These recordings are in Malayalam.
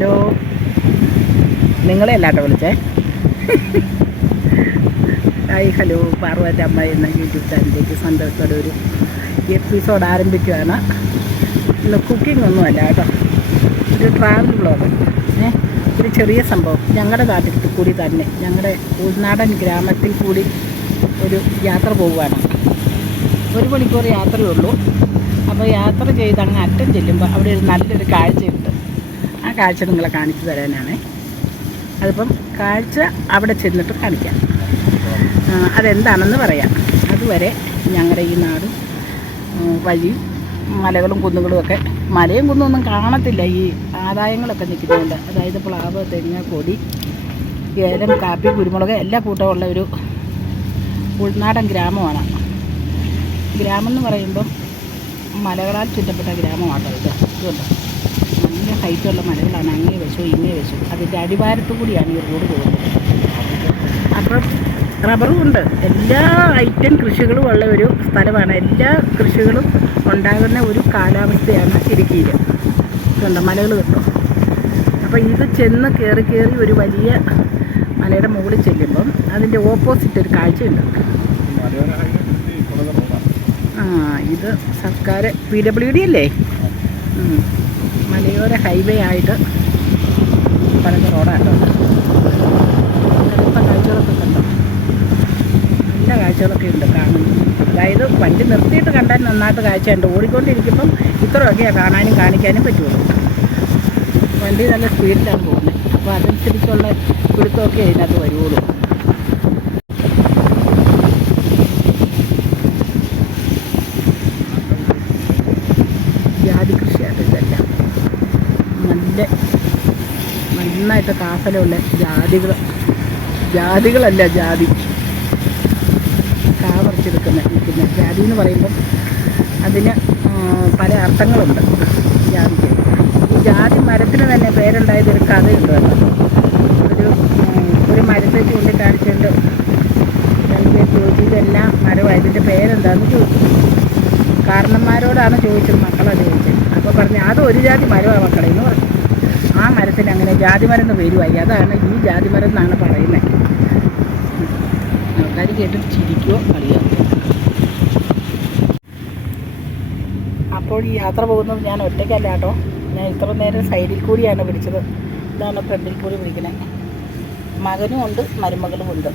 ഹലോ, നിങ്ങളെ അല്ലാട്ടോ വിളിച്ചേ. ഹായ് ഹലോ, പാർവതി അമ്മ എന്ന യൂട്യൂബ് ചാനലിലേക്ക് സന്തോഷത്തോടെ ഒരു എപ്പിസോഡ് ആരംഭിക്കുകയാണ്. ഇന്ന് കുക്കിംഗ് ഒന്നുമല്ല കേട്ടോ, ഒരു ട്രാവൽ വ്ളോഗ്. ഒരു ചെറിയ സംഭവം. ഞങ്ങളുടെ നാട്ടിൽ കൂടി തന്നെ, ഞങ്ങളുടെ ഉൾനാടൻ ഗ്രാമത്തിൽ കൂടി ഒരു യാത്ര പോവുകയാണ്. 1 മണിക്കൂർ യാത്രയേ ഉള്ളൂ. അപ്പോൾ യാത്ര ചെയ്ത് അങ്ങ് അറ്റം ചെല്ലുമ്പോൾ അവിടെ ഒരു നല്ലൊരു കാഴ്ചയുണ്ട്. ആ കാഴ്ച നിങ്ങളെ കാണിച്ചു തരാനാണ്. അതിപ്പം കാഴ്ച അവിടെ ചെന്നിട്ട് കാണിക്കാം. അതെന്താണെന്ന് പറയാം. അതുവരെ ഞങ്ങളുടെ ഈ നാടും വഴി മലകളും കുന്നുകളും ഒക്കെ, മലയും കുന്നൊന്നും കാണത്തില്ല, ഈ ആദായങ്ങളൊക്കെ നിൽക്കുന്നുണ്ട്. അതായത് പ്ലാവ്, തെങ്ങ്, കൊടി, ഏലം, കാപ്പി, കുരുമുളക് എല്ലാ കൂട്ടമുള്ള ഒരു ഉൾനാടൻ ഗ്രാമമാണ്. ഗ്രാമം എന്ന് പറയുമ്പം മലകളാൽ ചുറ്റപ്പെട്ട ഗ്രാമമാട്ടോ ഇതുണ്ട്. നല്ല ഹൈറ്റുള്ള മലകളാണ്, അങ്ങേ വശവും ഇങ്ങേ വശവും. അതിൻ്റെ അടിവാരത്തു കൂടിയാണ് ഈ റോഡ് പോകുന്നത്. അപ്പം റബ്ബറും ഉണ്ട്, എല്ലാ ഐറ്റം കൃഷികളും ഉള്ള ഒരു സ്ഥലമാണ്. എല്ലാ കൃഷികളും ഉണ്ടാകുന്ന ഒരു കാലാവസ്ഥയാണ് ഇടുക്കിയിൽ. ഇതുണ്ട്, മലകൾ കിട്ടും. അപ്പോൾ ഇത് ചെന്ന് കയറി ഒരു വലിയ മലയുടെ മുകളിൽ ചെല്ലുമ്പം അതിൻ്റെ ഓപ്പോസിറ്റ് ഒരു കാഴ്ചയുണ്ട്. ഇത് സർക്കാർ PWD അല്ലേ, മലയോര ഹൈവേ ആയിട്ട് പണിത റോഡാട്ടോ. കറുത്ത കാഴ്ചകളൊക്കെ കണ്ടോ, നല്ല കാഴ്ചകളൊക്കെ ഉണ്ട് കാണുന്നു. അതായത് വണ്ടി നിർത്തിയിട്ട് കണ്ടാൽ നന്നായിട്ട് കാഴ്ചയുണ്ട്. ഓടിക്കൊണ്ടിരിക്കുമ്പം ഇത്രയൊക്കെയാണ് കാണാനും കാണിക്കാനും പറ്റുള്ളൂ. വണ്ടി നല്ല സ്പീഡിലാണ് പോകുന്നത്. അപ്പോൾ അതനുസരിച്ചുള്ള പിടുത്തമൊക്കെ അതിനകത്ത് വരുള്ളൂ. ജാതി കൃഷിയായിട്ട് ഇതെല്ലാം നന്നായിട്ട് കാഫലുള്ള ജാതികളല്ല, ജാതി നിൽക്കുന്ന ജാതി എന്ന് പറയുമ്പം അതിന് പല അർത്ഥങ്ങളുണ്ട് ജാതിക്ക്. ഈ ജാതി മരത്തിന് തന്നെ പേരുണ്ടായതൊരു കഥയുണ്ട് കേട്ടോ. ഒരു മരത്തെ ചൂണ്ടിക്കാണിച്ചുകൊണ്ട് രണ്ടുപേർ ചോദിച്ചു ഇതെല്ലാം മരമാണ്, ഇതിൻ്റെ പേരെന്താണെന്ന് ചോദിച്ചു. കാരണന്മാരോടാണ് ചോദിച്ചത്, മക്കളാണ് ചോദിച്ചത്. അപ്പോൾ പറഞ്ഞു അത് ഒരു ജാതി മരമാണ് മക്കളെ എന്ന് പറഞ്ഞു. ആ മരത്തിന് അങ്ങനെ ജാതിമരം എന്ന് പേരുമായി. അതാണ് ഈ ജാതിമരം എന്നാണ് പറയുന്നത്. ആൾക്കാർ കേട്ടിട്ട് ചിരിക്കുകയോ കളിയാക്കുകയോ. അപ്പോൾ ഈ യാത്ര പോകുന്നത് ഞാൻ ഒറ്റയ്ക്കല്ല കേട്ടോ. ഞാൻ ഇത്ര നേരം സൈഡിൽ കൂടിയാണ് പിടിച്ചത്. ഇതാണ് ഫ്രണ്ടിൽ കൂടി പിടിക്കുന്നത്. മകനും ഉണ്ട്, മരുമകളും ഉണ്ട്.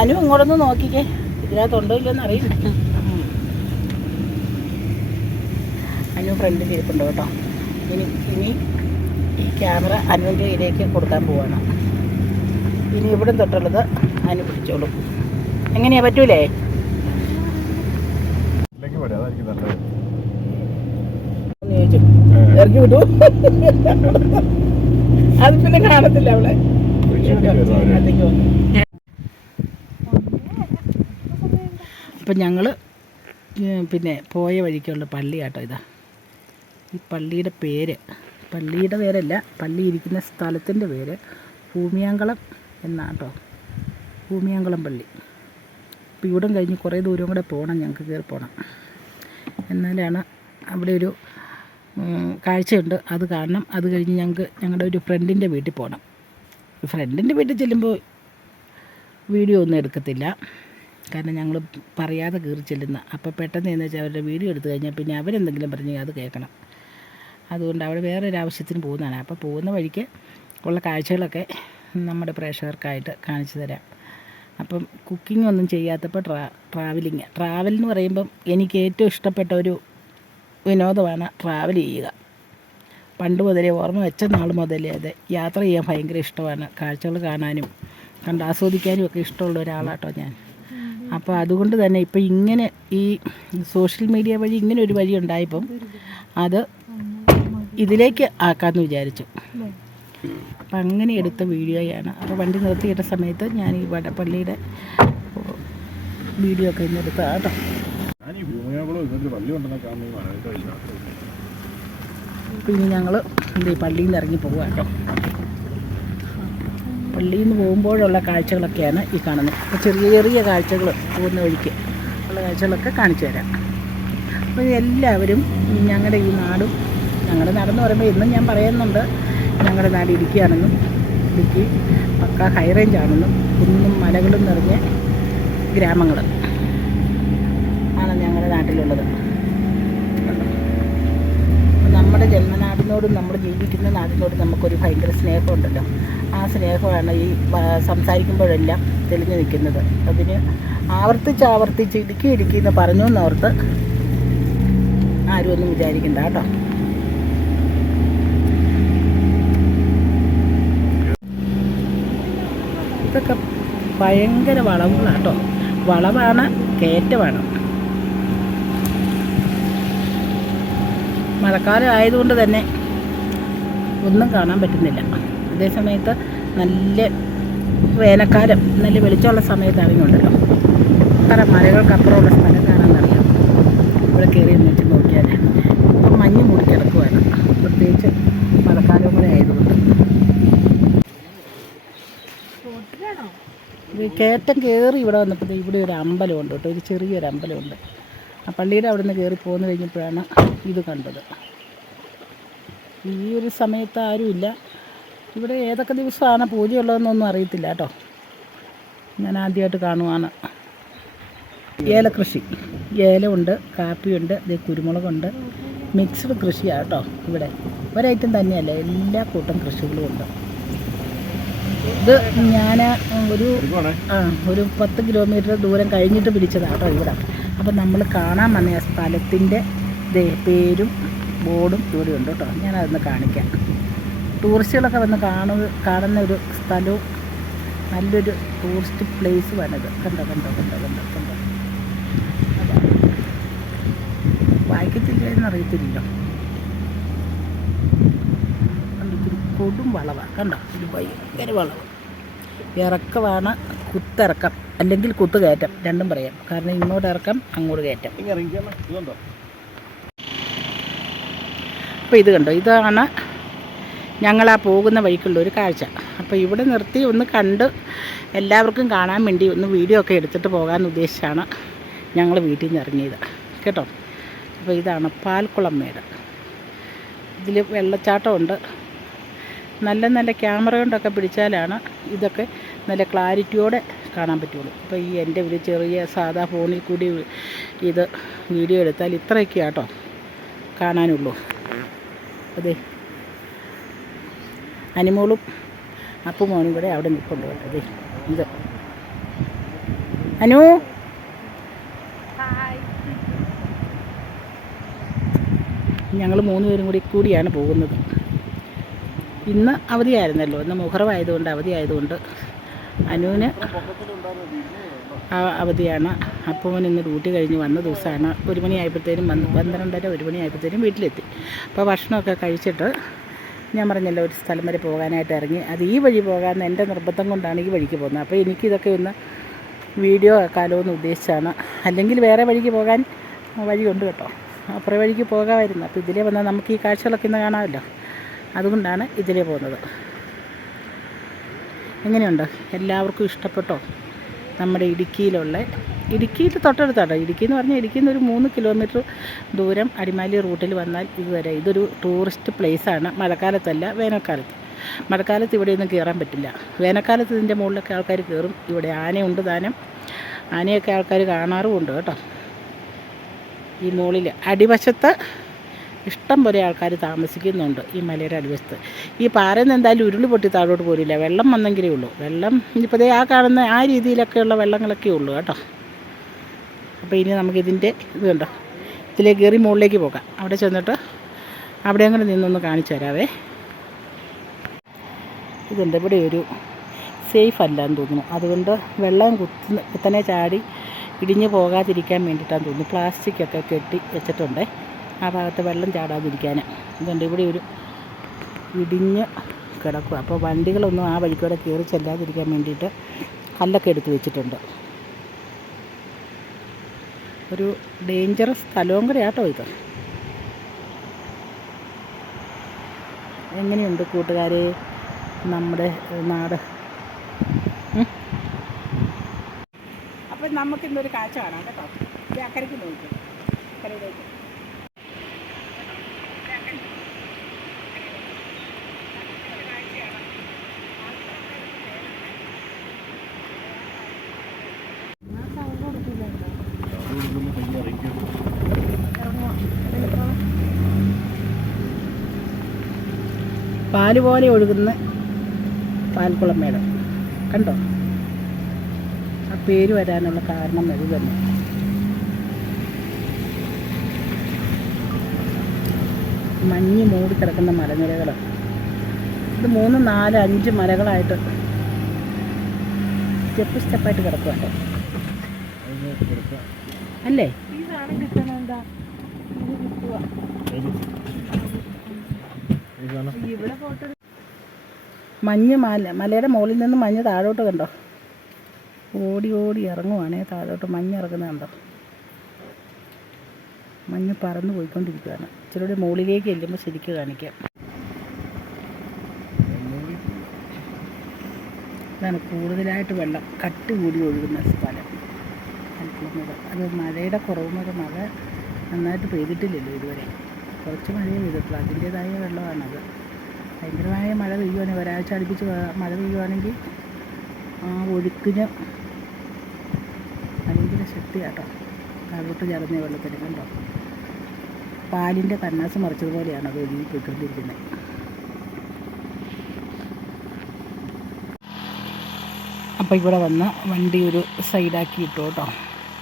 അനു ഇങ്ങോട്ടൊന്ന് നോക്കിക്കേ, ഇതിനകത്തുണ്ടോ ഇല്ലെന്ന് അറിയില്ല. അനു ഫ്രണ്ടിൽ ഇരിപ്പുണ്ട് കേട്ടോ. ഇനി ഈ ക്യാമറ അനുവിൻ്റെ കയ്യിലേക്ക് കൊടുക്കാൻ പോവാണ്. ഇനി ഇവിടെ തൊട്ടുള്ളത് അനു പിടിച്ചോളും. എങ്ങനെയാ, പറ്റൂലേ? ചോദിച്ചു ഇറക്കി വിട്ടു. അത് പിന്നെ കാണത്തില്ല അവളെ. അപ്പം ഞങ്ങൾ പിന്നെ പോയ വഴിക്കുള്ള പള്ളിയാട്ടോ ഇതാ. ഈ പള്ളിയുടെ പേരല്ല, പള്ളി ഇരിക്കുന്ന സ്ഥലത്തിൻ്റെ പേര് ഭൂമിയാങ്കുളം എന്നാട്ടോ. ഭൂമിയാങ്കുളം പള്ളി. അപ്പോൾ ഇവിടം കഴിഞ്ഞ് കുറേ ദൂരം കൂടെ പോകണം, ഞങ്ങൾക്ക് കയറി പോകണം. എന്നാലാണ് അവിടെ ഒരു കാഴ്ചയുണ്ട്, അത് കാണണം. അത് കഴിഞ്ഞ് ഞങ്ങളുടെ ഒരു ഫ്രണ്ടിൻ്റെ വീട്ടിൽ പോകണം. ഫ്രണ്ടിൻ്റെ വീട്ടിൽ ചെല്ലുമ്പോൾ വീഡിയോ ഒന്നും എടുക്കത്തില്ല, കാരണം ഞങ്ങൾ പറയാതെ കയറി ചെല്ലുന്ന. അപ്പോൾ പെട്ടെന്ന് എന്ന് വെച്ചാൽ അവരുടെ വീഡിയോ എടുത്തു കഴിഞ്ഞാൽ പിന്നെ അവരെന്തെങ്കിലും പറഞ്ഞാൽ അത് കേൾക്കണം. അതുകൊണ്ട് അവിടെ വേറൊരാവശ്യത്തിന് പോകുന്നതാണ്. അപ്പോൾ പോകുന്ന വഴിക്ക് ഉള്ള കാഴ്ചകളൊക്കെ നമ്മുടെ പ്രേക്ഷകർക്കായിട്ട് കാണിച്ചു തരാം. അപ്പം കുക്കിംഗ് ഒന്നും ചെയ്യാത്തപ്പോൾ ട്രാവൽ എന്ന് പറയുമ്പം എനിക്ക് ഏറ്റവും ഇഷ്ടപ്പെട്ട ഒരു വിനോദമാണ് ട്രാവൽ ചെയ്യുക. പണ്ട് മുതലേ, ഓർമ്മ വെച്ച നാൾ മുതലേ അത് യാത്ര ചെയ്യാൻ ഭയങ്കര ഇഷ്ടമാണ്. കാഴ്ചകൾ കാണാനും കണ്ടാസ്വദിക്കാനും ഒക്കെ ഇഷ്ടമുള്ള ഒരാളാട്ടോ ഞാൻ. അപ്പോൾ അതുകൊണ്ട് തന്നെ ഇപ്പം ഇങ്ങനെ ഈ സോഷ്യൽ മീഡിയ വഴി ഇങ്ങനെ ഒരു വഴി ഉണ്ടായപ്പം അത് ഇതിലേക്ക് ആക്കാമെന്ന് വിചാരിച്ചു. അപ്പം അങ്ങനെ എടുത്ത വീഡിയോയാണ്. അപ്പോൾ വണ്ടി നിർത്തിയിട്ട സമയത്ത് ഞാൻ ഈ വടപ്പള്ളിയുടെ വീഡിയോ ഒക്കെ ഇന്ന് എടുത്ത കേട്ടോ. പിന്നെ ഞങ്ങൾ ഈ പള്ളിയിൽ നിന്ന് ഇറങ്ങി പോകുക കേട്ടോ. പള്ളിയിൽ നിന്ന് പോകുമ്പോഴുള്ള കാഴ്ചകളൊക്കെയാണ് ഈ കാണുന്നത്. അപ്പോൾ ചെറിയ കാഴ്ചകൾ പോകുന്ന വഴിക്ക് ഉള്ള കാഴ്ചകളൊക്കെ കാണിച്ചു തരാം. അപ്പോൾ എല്ലാവരും ഞങ്ങളുടെ ഈ നാടും ഞങ്ങളുടെ നാടെന്ന് പറയുമ്പോൾ ഇന്നും ഞാൻ പറയുന്നുണ്ട് ഞങ്ങളുടെ നാട് ഇടുക്കിയാണെന്നും ഇടുക്കി പക്ക ഹൈ റേഞ്ചാണെന്നും കുന്നും മലകളും നിറഞ്ഞ ഗ്രാമങ്ങൾ ആണ് ഞങ്ങളുടെ നാട്ടിലുള്ളത്. നമ്മുടെ ജന്മനാടിനോടും നമ്മൾ ജീവിക്കുന്ന നാടിനോടും നമുക്കൊരു ഭയങ്കര സ്നേഹമുണ്ടല്ലോ. ആ സ്നേഹമാണ് ഈ സംസാരിക്കുമ്പോഴെല്ലാം തെളിഞ്ഞു നിൽക്കുന്നത്. അതിന് ആവർത്തിച്ച് ഇടുക്കി എന്ന് പറഞ്ഞു എന്നോർത്ത് ആരും ഒന്നും വിചാരിക്കണ്ട കേട്ടോ. ഇതൊക്കെ ഭയങ്കര വളവുകളാണ് കേട്ടോ. വളവാണ്, കയറ്റമാണ്. മഴക്കാലം ആയതുകൊണ്ട് തന്നെ ഒന്നും കാണാൻ പറ്റുന്നില്ല. അതേസമയത്ത് നല്ല വേനൽക്കാലം നല്ല വെളിച്ചമുള്ള സമയത്താണെന്നുണ്ടല്ലോ എത്ര മലകൾക്കപ്പുറമുള്ള സ്ഥലം കാണാമെന്നറിയാം. ഇവിടെ കയറി വെച്ച് നോക്കിയാൽ ഇപ്പം മഞ്ഞ് മൂടിക്കിടക്കുവാണ്, പ്രത്യേകിച്ച് മഴക്കാലം കൂടെ ആയതുകൊണ്ട്. കയറ്റം കയറി ഇവിടെ വന്നപ്പോൾ ഇവിടെ ഒരു അമ്പലമുണ്ട് കേട്ടോ, ഒരു ചെറിയൊരു അമ്പലമുണ്ട്. ആ പള്ളിയുടെ അവിടെ നിന്ന് കയറി പോന്നു കഴിഞ്ഞപ്പോഴാണ് ഇത് കണ്ടത്. ഈ ഒരു സമയത്ത് ആരുമില്ല ഇവിടെ. ഏതൊക്കെ ദിവസമാണ് പൂജയുള്ളതെന്നൊന്നും അറിയത്തില്ല കേട്ടോ. ഞാൻ ആദ്യമായിട്ട് കാണുവാണ്. ഏലകൃഷി, ഏലമുണ്ട്, കാപ്പിയുണ്ട്, കുരുമുളകുണ്ട്. മിക്സ്ഡ് കൃഷിയാണ് കേട്ടോ ഇവിടെ. ഒരൈറ്റം തന്നെയല്ല, എല്ലാ കൂട്ടം കൃഷികളും ഉണ്ട്. ഇത് ഞാൻ ഒരു 10 കിലോമീറ്റർ ദൂരം കഴിഞ്ഞിട്ട് പിടിച്ചതാണ് കേട്ടോ ഇവിടെ. അപ്പം നമ്മൾ കാണാൻ വന്ന ആ സ്ഥലത്തിൻ്റെ പേരും ബോർഡും ഇവിടെ ഉണ്ട് കേട്ടോ. ഞാനതൊന്ന് കാണിക്കാം. ടൂറിസ്റ്റുകളൊക്കെ വന്ന് കാണുന്ന ഒരു സ്ഥലവും നല്ലൊരു ടൂറിസ്റ്റ് പ്ലേസുമാണിത്. കണ്ടോ വായിക്കത്തില്ല എന്നറിയത്തില്ലല്ലോ. കൊടും വളവാണ് കണ്ടോ. ഇത് ഭയങ്കര വളവ്. ഇറക്കമാണ്, കുത്തിറക്കം അല്ലെങ്കിൽ കുത്തുകയറ്റം രണ്ടും പറയാം. കാരണം ഇങ്ങോട്ട് ഇറക്കം, അങ്ങോട്ട് കയറ്റം. അപ്പോൾ ഇത് കണ്ടോ, ഇതാണ് ഞങ്ങളാ പോകുന്ന വഴിക്കുള്ളൊരു കാഴ്ച. അപ്പോൾ ഇവിടെ നിർത്തി ഒന്ന് കണ്ട് എല്ലാവർക്കും കാണാൻ വേണ്ടി ഒന്ന് വീഡിയോ ഒക്കെ എടുത്തിട്ട് പോകാൻ ഉദ്ദേശിച്ചാണ് ഞങ്ങൾ വീട്ടിൽ നിന്ന് ഇറങ്ങിയത് കേട്ടോ. അപ്പോൾ ഇതാണ് പാൽക്കുളം മേട്. ഇതിൽ വെള്ളച്ചാട്ടമുണ്ട്. നല്ല ക്യാമറ കൊണ്ടൊക്കെ പിടിച്ചാലാണ് ഇതൊക്കെ നല്ല ക്ലാരിറ്റിയോടെ കാണാൻ പറ്റുള്ളൂ. അപ്പോൾ ഈ എൻ്റെ ഒരു ചെറിയ സാധാ ഫോണിൽ കൂടി ഇത് വീഡിയോ എടുത്താൽ ഇത്രയൊക്കെ കേട്ടോ കാണാനുള്ളൂ. അതെ, അനിമോളും അപ്പുമോനും കൂടെ അവിടെ നിൽക്കൊണ്ട് കേട്ടത്. ഇത് അനു, ഞങ്ങൾ 3 പേരും കൂടിയാണ് പോകുന്നത്. ഇന്ന് അവധിയായിരുന്നല്ലോ, ഇന്ന് മുഹറമായതുകൊണ്ട് അവധിയായതുകൊണ്ട് അനുവിന് അവധിയാണ്. അപ്പുമോൻ ഇന്ന് ഡ്യൂട്ടി കഴിഞ്ഞ് വന്ന ദിവസമാണ്. 1 മണിയായപ്പോഴത്തേനും വന്ന് 12:30 1 മണിയായപ്പോഴത്തേനും വീട്ടിലെത്തി. അപ്പോൾ ഭക്ഷണമൊക്കെ കഴിച്ചിട്ട് ഞാൻ പറഞ്ഞല്ലോ ഒരു സ്ഥലം വരെ പോകാനായിട്ട് ഇറങ്ങി. അത് ഈ വഴി പോകാമെന്ന് എൻ്റെ നിർബന്ധം കൊണ്ടാണ് ഈ വഴിക്ക് പോകുന്നത്. അപ്പോൾ എനിക്കിതൊക്കെ ഒന്ന് വീഡിയോ ആക്കാമല്ലോ എന്ന് ഉദ്ദേശിച്ചാണ്. അല്ലെങ്കിൽ വേറെ വഴിക്ക് പോകാൻ വഴിയുണ്ട് കേട്ടോ, അപ്പുറം വഴിക്ക് പോകാമായിരുന്നു. അപ്പോൾ ഇതിലേ വന്നാൽ നമുക്ക് ഈ കാഴ്ചകളൊക്കെ ഇന്ന് കാണാമല്ലോ, അതുകൊണ്ടാണ് ഇതിലേ പോകുന്നത്. എങ്ങനെയുണ്ട്, എല്ലാവർക്കും ഇഷ്ടപ്പെട്ടോ? നമ്മുടെ ഇടുക്കിയിൽ തൊട്ടടുത്താണ്. ഇടുക്കി എന്ന് പറഞ്ഞാൽ ഇടുക്കിയിൽ നിന്ന് ഒരു 3 കിലോമീറ്റർ ദൂരം അടിമാലി റൂട്ടിൽ വന്നാൽ ഇതുവരെ ഇതൊരു ടൂറിസ്റ്റ് പ്ലേസാണ്. മഴക്കാലത്തല്ല, വേനൽക്കാലത്ത്. മഴക്കാലത്ത് ഇവിടെയൊന്നും കയറാൻ പറ്റില്ല. വേനൽക്കാലത്ത് ഇതിൻ്റെ മുകളിലൊക്കെ ആൾക്കാർ കയറും. ഇവിടെ ആനയുണ്ട് താനും, ആനയൊക്കെ ആൾക്കാർ കാണാറുമുണ്ട് കേട്ടോ. ഈ മുകളിൽ അടിവശത്ത് ഇഷ്ടം പോലെ ആൾക്കാർ താമസിക്കുന്നുണ്ട്. ഈ മലയുടെ അടിവശത്ത് ഈ പാറയിൽ നിന്ന് എന്തായാലും ഉരുള് പൊട്ടി താഴോട്ട് പോരില്ല. വെള്ളം വന്നെങ്കിലേ ഉള്ളൂ. വെള്ളം ഇപ്പോൾ ആ കാണുന്ന ആ രീതിയിലൊക്കെയുള്ള വെള്ളങ്ങളൊക്കെ ഉള്ളൂ കേട്ടോ. അപ്പോൾ ഇനി നമുക്കിതിൻ്റെ ഇത് കണ്ടോ, ഇതിലേക്ക് കയറി മുകളിലേക്ക് പോകാം. അവിടെ ചെന്നിട്ട് അവിടെ അങ്ങനെ നിന്നൊന്ന് കാണിച്ചു തരാവേ. ഇതുണ്ട്, ഇവിടെ ഒരു സേഫ് അല്ലാന്ന് തോന്നുന്നു. അതുകൊണ്ട് വെള്ളം കുത്തനെ ചാടി ഇടിഞ്ഞ് പോകാതിരിക്കാൻ വേണ്ടിയിട്ടാന്ന് തോന്നുന്നു പ്ലാസ്റ്റിക്കൊക്കെ കെട്ടി വെച്ചിട്ടുണ്ട് ആ ഭാഗത്ത് വെള്ളം ചാടാതിരിക്കാൻ. ഇതുണ്ട്, ഇവിടെ ഒരു ഇടിഞ്ഞ് കിടക്കുക. അപ്പോൾ വണ്ടികളൊന്നും ആ വഴിക്കൂടെ കയറി ചെല്ലാതിരിക്കാൻ വേണ്ടിയിട്ട് കല്ലൊക്കെ എടുത്ത് വെച്ചിട്ടുണ്ട്. ഒരു ഡേഞ്ചറസ് സ്ഥലവും കൂടെ ആട്ടോ ഇത്. എങ്ങനെയുണ്ട് കൂട്ടുകാരെ നമ്മുടെ നാട്? അപ്പം നമുക്കിന്നൊരു കാഴ്ച കാണാം കേട്ടോ. അക്കരയ്ക്ക് നോക്കും, അക്കരയിലേക്ക് പാല് പോലെ ഒഴുകുന്ന പാൽക്കുളം മേട് കണ്ടോ. ആ പേര് വരാനുള്ള കാരണം ഇത് തന്നെ. മഞ്ഞ് മൂടിക്കിടക്കുന്ന മലനിരകൾ. ഇത് 3, 4, 5 മലകളായിട്ട് സ്റ്റെപ്പായിട്ട് കിടക്കുമല്ലോ അല്ലേ. മഞ്ഞ് മലയുടെ മുകളിൽ നിന്ന് മഞ്ഞ് താഴോട്ട് കണ്ടോ. ഓടി ഇറങ്ങുവാണേ താഴോട്ട്. മഞ്ഞ് ഇറങ്ങുന്നത് കണ്ടോ. മഞ്ഞ് പറന്ന് പോയിക്കൊണ്ടിരിക്കുകയാണ്. ഇച്ചിരി മുകളിലേക്ക് ചെല്ലുമ്പോൾ ശരിക്കും കാണിക്കാം. ഇതാണ് കൂടുതലായിട്ട് വെള്ളം കട്ടി കൂടി ഒഴുകുന്ന സ്ഥലം. അത് മഴയുടെ കുറവ് മുതൽ മഴ നന്നായിട്ട് പെയ്തിട്ടില്ലല്ലോ ഇതുവരെ. കുറച്ച് മഴയെ പെയ്തിട്ടുള്ളൂ. അതിൻ്റേതായ വെള്ളമാണത്. ഭയങ്കരമായ മഴ പെയ്യുവാണെങ്കിൽ ഒരാഴ്ച അടുപ്പിച്ച് മഴ പെയ്യുവാണെങ്കിൽ ആ ഒഴുക്കിന് ഭയങ്കര ശക്തിയാട്ടോ. താഴോട്ട് ചാടുന്ന വെള്ളത്തിന് കണ്ടോ. പാലിൻ്റെ കന്നാസ് മറിച്ചതുപോലെയാണ് അത് ഒഴുകി പോയിക്കൊണ്ടിരിക്കുന്നത്. അപ്പോൾ ഇവിടെ വന്ന് വണ്ടി ഒരു സൈഡാക്കി ഇട്ടു കേട്ടോ.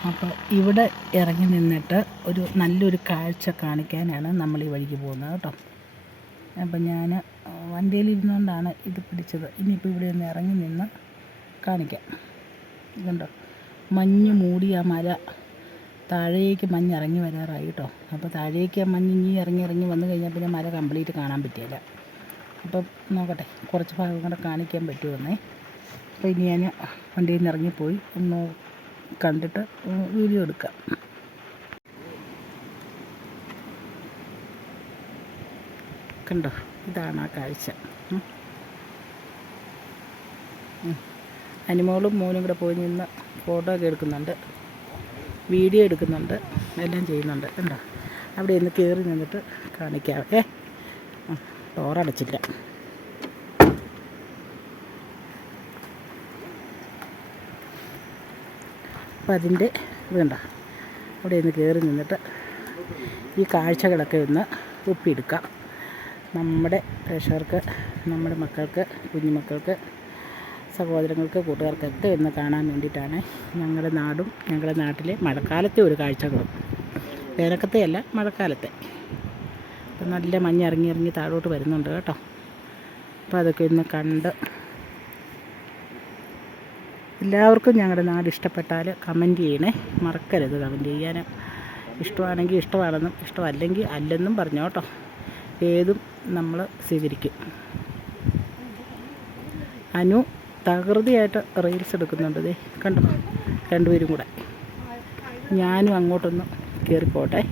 അപ്പോൾ ഇവിടെ ഇറങ്ങി നിന്നിട്ട് ഒരു നല്ലൊരു കാഴ്ച കാണിക്കാനാണ് നമ്മൾ ഈ വഴിക്ക് പോകുന്നത് കേട്ടോ. അപ്പം ഞാൻ വണ്ടിയിലിരുന്നുകൊണ്ടാണ് ഇത് പിടിച്ചത്. ഇനിയിപ്പോൾ ഇവിടെ ഒന്ന് ഇറങ്ങി നിന്ന് കാണിക്കാം. ഇതുണ്ടോ മഞ്ഞ് മൂടി ആ മല താഴേക്ക് മഞ്ഞ് ഇറങ്ങി വരാറായി കേട്ടോ. അപ്പോൾ താഴേക്ക് ആ മഞ്ഞ് ഇനി ഇറങ്ങി വന്നു കഴിഞ്ഞാൽ പിന്നെ മല കംപ്ലീറ്റ് കാണാൻ പറ്റിയില്ല. അപ്പം നോക്കട്ടെ കുറച്ച് ഭാഗം കൂടെ കാണിക്കാൻ പറ്റുമെന്നേ. അപ്പോൾ ഇനി ഞാൻ വണ്ടിയിൽ നിന്ന് ഇറങ്ങിപ്പോയി ഒന്ന് കണ്ടിട്ട് വീഡിയോ എടുക്കാം. കണ്ടോ ഇതാണ് ആ കാഴ്ച. അനിമോളും മോനും കൂടെ പോയി നിന്ന് ഫോട്ടോ ഒക്കെ എടുക്കുന്നുണ്ട്, വീഡിയോ എടുക്കുന്നുണ്ട്, എല്ലാം ചെയ്യുന്നുണ്ട്. കണ്ടോ അവിടെ ഒന്ന് കയറി നിന്നിട്ട് കാണിക്കാം. ഡോറടച്ചില്ല. അപ്പം അതിൻ്റെ ഇത് കണ്ടോ അവിടെ ഒന്ന് കയറി നിന്നിട്ട് ഈ കാഴ്ചകളൊക്കെ ഒന്ന് ഒപ്പിയെടുക്കാം. നമ്മുടെ പ്രേക്ഷകർക്ക്, നമ്മുടെ മക്കൾക്ക്, കുഞ്ഞുമക്കൾക്ക്, സഹോദരങ്ങൾക്ക്, കൂട്ടുകാർക്കൊക്കെ ഒന്ന് കാണാൻ വേണ്ടിയിട്ടാണ്. ഞങ്ങളുടെ നാടും ഞങ്ങളുടെ നാട്ടിലെ മഴക്കാലത്തെ ഒരു കാഴ്ചകളും. വേനൽക്കത്തെ അല്ല, മഴക്കാലത്തെ. അപ്പം നല്ല മഞ്ഞ് ഇറങ്ങി താഴോട്ട് വരുന്നുണ്ട് കേട്ടോ. അപ്പോൾ അതൊക്കെ ഒന്ന് കണ്ട് എല്ലാവർക്കും ഞങ്ങളുടെ നാട് ഇഷ്ടപ്പെട്ടാൽ കമൻറ്റ് ചെയ്യണേ, മറക്കരുത് കമൻറ്റ് ചെയ്യാൻ. ഇഷ്ടമാണെങ്കിൽ ഇഷ്ടമാണെന്നും ഇഷ്ടമല്ലെങ്കിൽ അല്ലെന്നും പറഞ്ഞോ കേട്ടോ. ഏതും നമ്മൾ സ്വീകരിക്കും. അനു തകൃതിയായിട്ട് റീൽസ് എടുക്കുന്നുണ്ട്. ദേ കണ്ടോ രണ്ടുപേരും കൂടെ. ഞാനും അങ്ങോട്ടൊന്ന് കയറിപ്പോട്ടെ.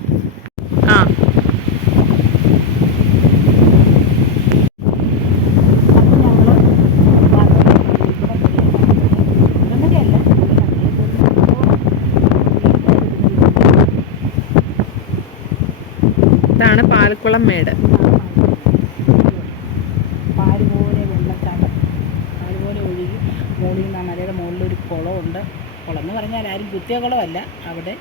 ഇതാണ് പാൽക്കുളം മേട്. പാല് പോലെ വെള്ളച്ചാട്ടം, പാല് പോലെ ഒഴുകി മുകളിൽ നിന്ന് മലയുടെ മുകളിലൊരു കുളമുണ്ട്. കുളം എന്ന് പറഞ്ഞാൽ ആരും കുത്തിയ കുളമല്ല, അവിടെ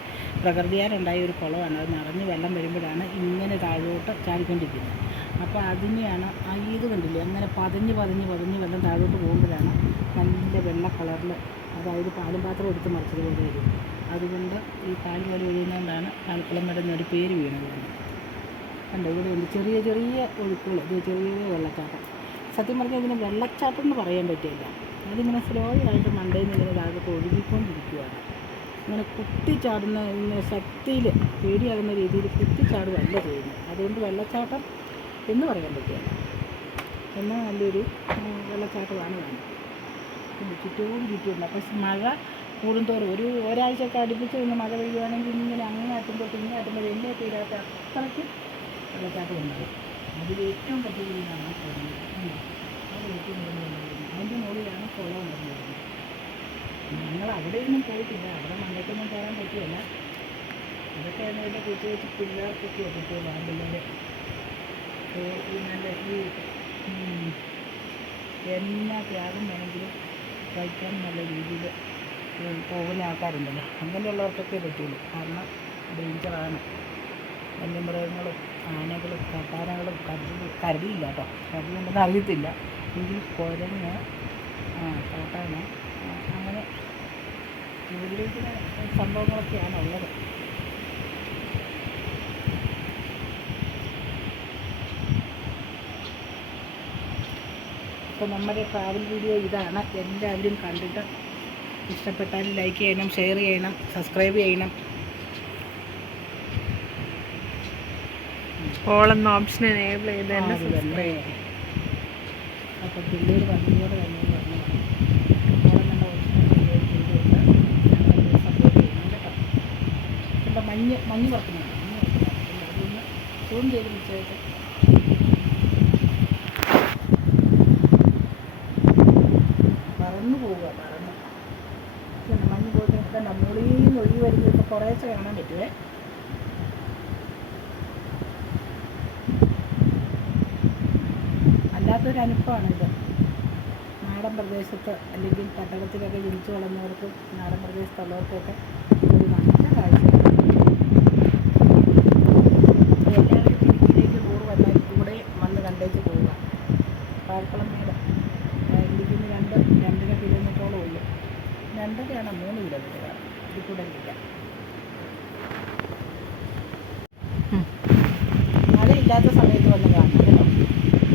പ്രകൃതിയാലുണ്ടായ ഒരു കുളമാണ്. അത് നിറഞ്ഞ് വെള്ളം വരുമ്പോഴാണ് ഇങ്ങനെ താഴോട്ട് ചാടിക്കൊണ്ടിരിക്കുന്നത്. അപ്പോൾ അതിനെയാണ് ആ ഇത് കണ്ടില്ലേ, അങ്ങനെ പതഞ്ഞ് വെള്ളം താഴോട്ട് പോകുമ്പോഴാണ് നല്ല വെള്ള കളറിൽ, അതായത് പാലും പാത്രം എടുത്ത് മറിച്ചതുപോലെ വരും. അതുകൊണ്ട് ഈ പാല് പോലെ ഒഴുകുന്നതുകൊണ്ടാണ് പാൽക്കുളം മേട് എന്നൊരു പേര് വീണത്. കണ്ടോ ഇവിടെ ഉണ്ട് ചെറിയ ഒഴുക്കുകൾ, ഇത് ചെറിയ വെള്ളച്ചാട്ടം. സത്യം പറഞ്ഞാൽ ഇതിന് വെള്ളച്ചാട്ടം എന്ന് പറയാൻ പറ്റില്ല. അതിങ്ങനെ സ്ലോ ആയിട്ട് മണ്ടയിൽ നിന്ന് ഇങ്ങനെ താഴോട്ട് ഒഴുകിക്കൊണ്ടിരിക്കുകയാണ്. ഇങ്ങനെ കുത്തിച്ചാടുന്ന, ഇങ്ങനെ ശക്തിയിൽ പേടിയാകുന്ന രീതിയിൽ കുത്തിച്ചാടുകയല്ല ചെയ്യുന്നത്. അതുകൊണ്ട് വെള്ളച്ചാട്ടം എന്ന് പറയാൻ പറ്റില്ല. എന്നാൽ നല്ലൊരു വെള്ളച്ചാട്ടമാണ് വേണ്ടത്. ചുറ്റുമുണ്ട്. അപ്പോൾ മഴ കൂടുന്തോറും ഒരാഴ്ചയൊക്കെ അടുപ്പിച്ച് നിന്ന് മഴ പെയ്യുകയാണെങ്കിൽ ഇങ്ങനെ അങ്ങാറ്റുമ്പോൾ ഇങ്ങാറ്റുമ്പോൾ എന്നെ തീരാത്ത അത്രയ്ക്ക് വെള്ളച്ചാട്ടം ഉണ്ടാകും. അതിൽ ഏറ്റവും പറ്റിയതാണ് പോകുന്നത്. അത് ഏറ്റവും കൂടുതൽ അതിൻ്റെ മുകളിലാണ് കുളം ഉണ്ടാകുന്നത്. ഞങ്ങൾ അവിടെയൊന്നും പോയിട്ടില്ല, അവിടെ മണ്ടയ്ക്കൊന്നും കയറാൻ പറ്റിയല്ല. അതൊക്കെ അതിൻ്റെ കൊച്ചു പിള്ളേർക്കൊക്കെ പറ്റുമല്ലോ. ആമ്പിള്ളേർ നല്ല എന്നാ ത്യാഗം വേണമെങ്കിലും കഴിക്കാൻ നല്ല രീതിയിൽ പോകുന്ന ആൾക്കാരുണ്ടല്ലോ, അങ്ങനെയുള്ളവർക്കൊക്കെ പറ്റുള്ളൂ. കാരണം ഡേഞ്ചറാണ്. വന്യമൃഗങ്ങളും ആനകളും കാട്ടാനകളും കടുവയും കരടിയില്ല കേട്ടോ, കരടി ഉണ്ടെന്ന് അറിയത്തില്ല. എങ്കിൽ കുരങ്ങ്, കാട്ടാന, അങ്ങനെ ഇവരിലേക്കുള്ള സംഭവങ്ങളൊക്കെയാണ് ഉള്ളത്. അപ്പോൾ നമ്മുടെ ട്രാവൽ വീഡിയോ ഇതാണ്. എല്ലാവരും കണ്ടിട്ട് ഇഷ്ടപ്പെട്ടാൽ ലൈക്ക് ചെയ്യണം, ഷെയർ ചെയ്യണം, സബ്സ്ക്രൈബ് ചെയ്യണം. ഓൾ എന്ന ഓപ്ഷൻ എനേബിൾ ചെയ്ത് തന്നെ തന്നെ. അപ്പോൾ പിള്ളേർ വന്നതോടെ തന്നെ ഓളെന്നുള്ള ഓപ്ഷൻ എനേബിൾ ചെയ്തുകൊണ്ട് ഞങ്ങൾ സപ്പോർട്ട് ചെയ്യണം കേട്ടോ. ഇപ്പോൾ മഞ്ഞ് പറക്കുന്നുണ്ട്, അതൊന്ന് സൂം ചെയ്ത് മിച്ചമായിട്ട് പറന്ന് പോവുക, പറന്ന് മഞ്ഞ് പോയിട്ട് തന്നെ മുകളിൽ നിന്ന് ഒഴുകി വരുന്നത് ഇപ്പോൾ കുറേശ്ശെ കാണാൻ പറ്റുമേ. വല്ലാത്തൊരു അനുഭവമാണിത്. നാടൻ പ്രദേശത്ത് അല്ലെങ്കിൽ പട്ടണത്തിലൊക്കെ ജനിച്ചു വളർന്നവർക്ക്, നാടൻ പ്രദേശത്തുള്ളവർക്കൊക്കെ ഒരു നല്ല കാഴ്ചയാണ്. എല്ലാവരും ഇടുക്കിയിലേക്ക് ടൂർ വന്നാൽ ഇവിടെ വന്ന് കണ്ടേച്ച് പോവുക. പാൽക്കുളം മേട് ഇടുക്കിന്ന് 2.5 കിലോമീറ്ററോളം ഉള്ളു. 2.5 3 കിലോമീറ്റർ ഇതിൽ കൂടുതലില്ല. മഴയില്ലാത്ത സമയത്ത് വന്ന് കാണണം കേട്ടോ.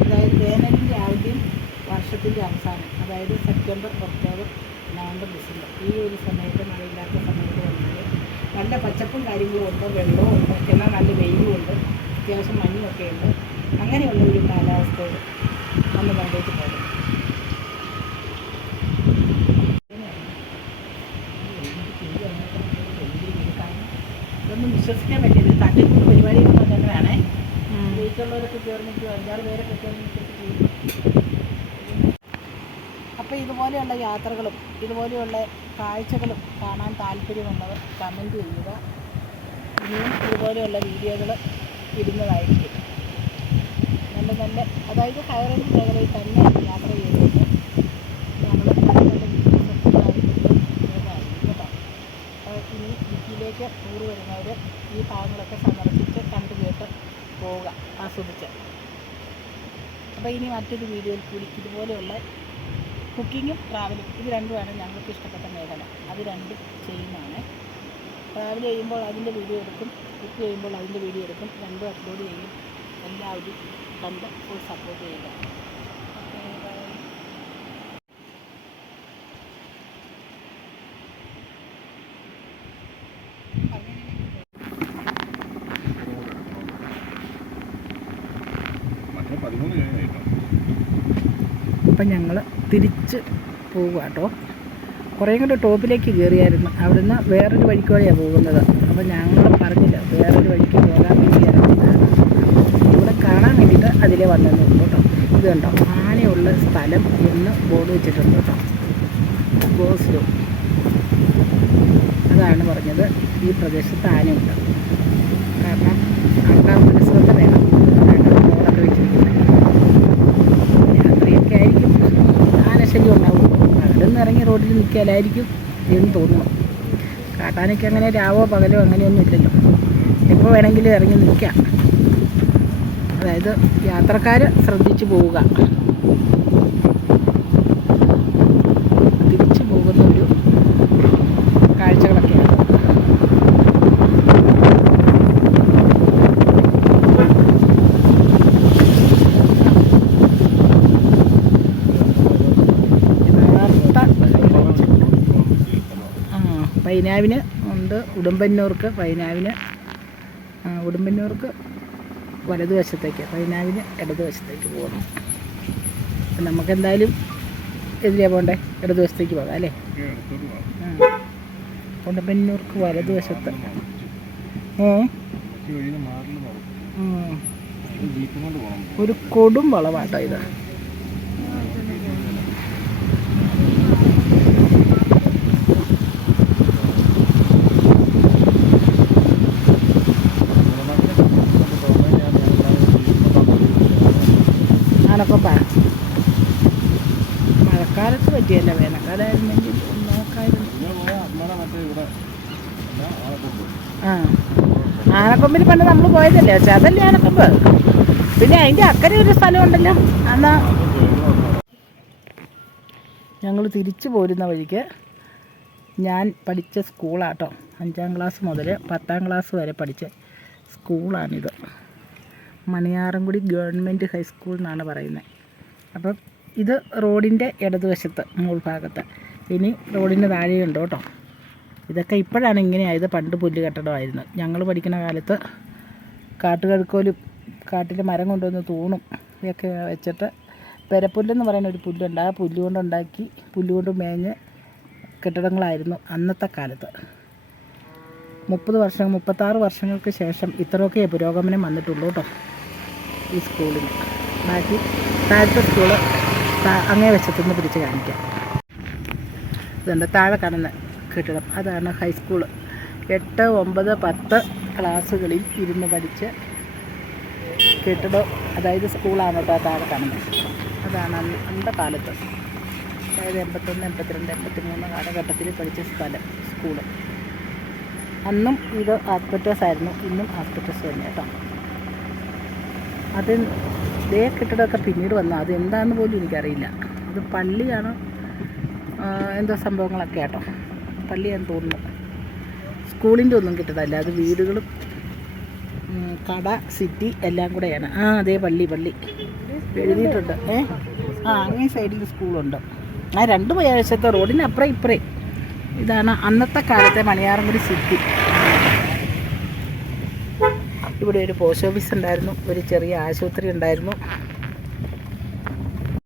അതായത് വേനലിൻ്റെ ആദ്യം, വർഷത്തിൻ്റെ അവസാനം, അതായത് സെപ്റ്റംബർ, ഒക്ടോബർ, നവംബർ, ഡിസംബർ, ഈ ഒരു സമയത്ത്, മഴയില്ലാത്ത സമയത്ത് വന്നാൽ നല്ല പച്ചപ്പും കാര്യങ്ങളും ഉണ്ട്, വെള്ളവും ഉണ്ട്, എന്നാൽ നല്ല വെയിലും ഉണ്ട്, അത്യാവശ്യം മഞ്ഞൊക്കെ ഉണ്ട്. അങ്ങനെയുള്ള ഒരു കാലാവസ്ഥയിൽ വന്ന് കണ്ടേച്ച് പോകും. ഇതൊന്നും വിശ്വസിക്കാൻ പറ്റില്ല. തട്ടിക്കൂട്ട് പരിപാടികളൊന്നും തന്നെയാണേ. വീട്ടിലുള്ളവരൊക്കെ കയറി നിൽക്കും, 5-6 പേരൊക്കെ കയറി നിൽക്കിട്ട് ചെയ്യും. അപ്പോൾ ഇതുപോലെയുള്ള യാത്രകളും ഇതുപോലെയുള്ള കാഴ്ചകളും കാണാൻ താല്പര്യമുള്ളവർ കമൻറ്റ് ചെയ്യുക. ഇനിയും ഇതുപോലെയുള്ള വീഡിയോകൾ ഇടുന്നതായിരിക്കും. നല്ല അതായത് ഹൈ റേഞ്ച് മേഖലയിൽ തന്നെ യാത്ര ചെയ്തിട്ട് ഞങ്ങൾ നല്ല വീഡിയോസൊക്കെ താല്പര്യമായിരിക്കും കേട്ടോ. അപ്പോൾ ഇനി ഇടുക്കിയിലേക്ക് ടൂർ വരുന്നവർ ഈ ഭാഗങ്ങളൊക്കെ സന്ദർശിച്ച് കണ്ടു കേട്ട് പോവുക, ആസ്വദിച്ച്. അപ്പോൾ ഇനി മറ്റൊരു വീഡിയോയിൽ കൂടി ഇതുപോലെയുള്ള കുക്കിങ്ങും ട്രാവലും, ഇത് രണ്ടുമാണ് ഞങ്ങൾക്ക് ഇഷ്ടപ്പെട്ട മേഖല. അത് രണ്ടും ചെയ്യുന്നതാണ്. ട്രാവൽ ചെയ്യുമ്പോൾ അതിൻ്റെ വീഡിയോ എടുക്കും, കുക്ക് ചെയ്യുമ്പോൾ അതിൻ്റെ വീഡിയോ എടുക്കും, രണ്ടും അപ്ലോഡ് ചെയ്യും. എല്ലാവരും കണ്ട് ഫുൾ സപ്പോർട്ട് ചെയ്യുക. അപ്പം ഞങ്ങൾ തിരിച്ച് പോവുക കേട്ടോ. കുറേ കൂടെ ടോപ്പിലേക്ക് കയറിയായിരുന്നു. അവിടുന്ന് വേറൊരു വഴിക്കോടെയാണ് പോകുന്നത്. അപ്പോൾ ഞങ്ങൾ പറഞ്ഞില്ല, വേറൊരു വഴിക്ക് പോകാൻ വേണ്ടിയാണ് ഇവിടെ കാണാൻ വേണ്ടിയിട്ട് അതിലേ വന്നതെന്ന് കേട്ടോ. ഇത് കണ്ടോ, ആനയുള്ള സ്ഥലം എന്ന് ബോർഡ് വെച്ചിട്ടുണ്ട് കേട്ടോ, ഗോസ്ലോ. അതാണ് പറഞ്ഞത്, ഈ പ്രദേശത്ത് ആനയുണ്ട്. കാരണം ആൾക്കാർ മനസ്സിലൊക്കെ വേണം ബോർഡൊക്കെ വെച്ചിരിക്കുന്നത്. രാത്രിയൊക്കെ ആയിരിക്കും ആനശല്യം ഉണ്ടാവുള്ളൂ. പകലൊന്നും ഇറങ്ങി റോഡിൽ നിൽക്കാനായിരിക്കും എന്ന് തോന്നുന്നു. കാട്ടാനയ്ക്ക് അങ്ങനെ രാവോ പകലോ അങ്ങനെയൊന്നും ഇല്ലല്ലോ, എപ്പോൾ വേണമെങ്കിലും ഇറങ്ങി നിൽക്കാം. അതായത് യാത്രക്കാർ ശ്രദ്ധിച്ചു പോവുക. തിരിച്ചു പോകുന്ന ഒരു കാഴ്ചകളൊക്കെയാണ്. പൈനാവിന് ഉണ്ട്, ഉടുമ്പന്നൂർക്ക്. ഉടുമ്പന്നൂർക്ക് വലതുവശത്തേക്ക്, പൈനാവിന് ഇടതുവശത്തേക്ക് പോകണം. അപ്പം നമുക്കെന്തായാലും എതിരെയാണ് പോകണ്ടേ, ഇടതുവശത്തേക്ക് പോകാം അല്ലേ. ഉടുമ്പന്നൂർക്ക് വലതുവശത്ത് ഒരു കൊടും വളവാട്ടോ ഇത്. ആനക്കൊമ്പ മഴക്കാലത്ത് പറ്റിയല്ല, വേനൽക്കാലമായിരുന്നെങ്കിൽ നോക്കായിരുന്നു. ആനക്കൊമ്പിൽ പണ്ട് നമ്മൾ പോയതല്ലേ, പക്ഷെ അതല്ലേ ആനക്കൊമ്പ്. പിന്നെ അതിൻ്റെ അക്കരെ ഒരു സ്ഥലമുണ്ടല്ലോ. എന്നാ ഞങ്ങൾ തിരിച്ചു പോരുന്ന വഴിക്ക് ഞാൻ പഠിച്ച സ്കൂളാട്ടോ. 5ാം ക്ലാസ് മുതൽ 10ാം ക്ലാസ് വരെ പഠിച്ച സ്കൂളാണിത്. മണിയാറൻകുടി ഗവൺമെൻറ് ഹൈസ്കൂൾ എന്നാണ് പറയുന്നത്. അപ്പം ഇത് റോഡിൻ്റെ ഇടതുവശത്ത് മുകൾ ഭാഗത്ത്. ഇനി റോഡിന് താഴെയുണ്ട് കേട്ടോ. ഇതൊക്കെ ഇപ്പോഴാണ് ഇങ്ങനെയായത്. പണ്ട് പുല്ല് കെട്ടിടമായിരുന്നു. ഞങ്ങൾ പഠിക്കുന്ന കാലത്ത് കാട്ടുകഴുക്കോലും കാട്ടിൽ മരം കൊണ്ടുവന്ന് തൂണും ഇതൊക്കെ വെച്ചിട്ട് പെരപ്പുല്ലെന്ന് പറയുന്ന ഒരു പുല്ലുണ്ട്. ആ പുല്ലുകൊണ്ട് മേഞ്ഞ് കെട്ടിടങ്ങളായിരുന്നു അന്നത്തെ കാലത്ത്. 36 വർഷങ്ങൾക്ക് ശേഷം ഇത്രയൊക്കെ പുരോഗമനം വന്നിട്ടുള്ളൂ കേട്ടോ ഈ സ്കൂളിന്. ബാക്കി താഴത്തെ സ്കൂള് അങ്ങേ വശത്തുനിന്ന് പിടിച്ച് കാണിക്കാം. ഇതുണ്ട് താഴെ കാണുന്ന കെട്ടിടം, അതാണ് ഹൈസ്കൂള്. 8, 9, 10 ക്ലാസ്സുകളിൽ ഇരുന്ന് പഠിച്ച കെട്ടിടം, അതായത് സ്കൂളാണ് കേട്ടോ താഴെ കാണുന്നത്. അതാണ് അന്നത്തെ കാലത്ത്, അതായത് 81, 82, 83 കാലഘട്ടത്തിൽ പഠിച്ച സ്കൂള്. അന്നും ഇത് ആസ്പെറ്റോസ് ആയിരുന്നു, ഇന്നും ആസ്പെറ്റോസ് തന്നെ കേട്ടോ. അത് ഇതേ കെട്ടിടമൊക്കെ പിന്നീട് വന്നു. അത് എന്താണെന്ന് പോലും എനിക്കറിയില്ല. അത് പള്ളിയാണ്, എന്തോ സംഭവങ്ങളൊക്കെ കേട്ടോ. പള്ളിയാണെന്ന് തോന്നുന്നു. സ്കൂളിൻ്റെ ഒന്നും കെട്ടിടമല്ല, അത് വീടുകളും കട, സിറ്റി എല്ലാം കൂടെയാണ്. അതേ പള്ളി എഴുതിയിട്ടുണ്ട്. അങ്ങേ സൈഡിൽ സ്കൂളുണ്ട്. ആ 2 വശത്തെ റോഡിന് അപ്പുറം ഇപ്പുറേ. ഇതാണ് അന്നത്തെ കാലത്തെ മണിയാറൻകുടി സിറ്റി. ഇവിടെ ഒരു പോസ്റ്റ് ഓഫീസ് ഉണ്ടായിരുന്നു, ഒരു ചെറിയ ആശുപത്രി ഉണ്ടായിരുന്നു.